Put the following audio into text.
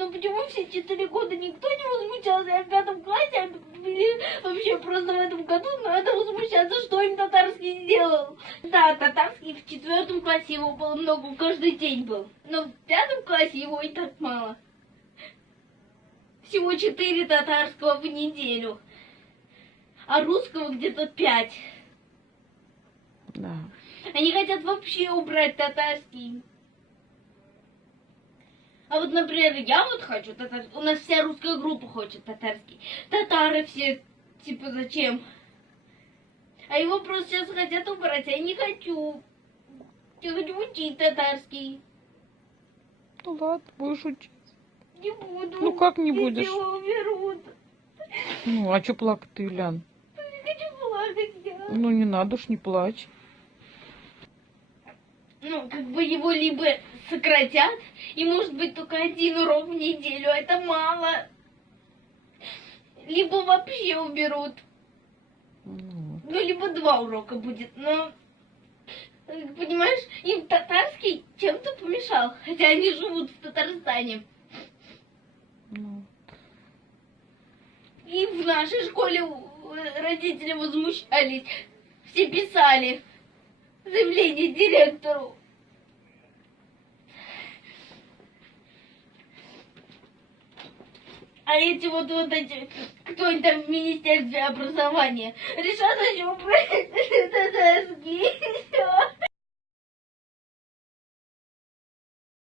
Ну почему все 4 года никто не возмущался, а в 5 классе вообще просто в этом году надо возмущаться, что им татарский сделал. Да, татарский в 4 классе его было много, каждый день был. Но в 5 классе его и так мало. Всего 4 татарского в неделю. А русского где-то 5. Да. Они хотят вообще убрать татарский. А вот, например, я вот хочу татарский. У нас вся русская группа хочет татарский. Татары все, типа, зачем? А его просто сейчас хотят убрать, а я не хочу. Я хочу учить татарский. Ну ладно, будешь учить. Не буду. Ну как не Если будешь? его уберут. Ну, а что плакать-то, Юлян? Не хочу плакать я. Ну не надо ж, не плачь. Ну, как бы его либо сократят, и может быть только 1 урок в неделю, это мало. Либо вообще уберут. Ну, Ну, либо 2 урока будет, но, понимаешь, им татарский чем-то помешал, хотя они живут в Татарстане. ну. И в нашей школе родители возмущались, все писали заявление директору. А эти вот эти, кто они там в Министерстве образования, решат, зачем убрать татарский.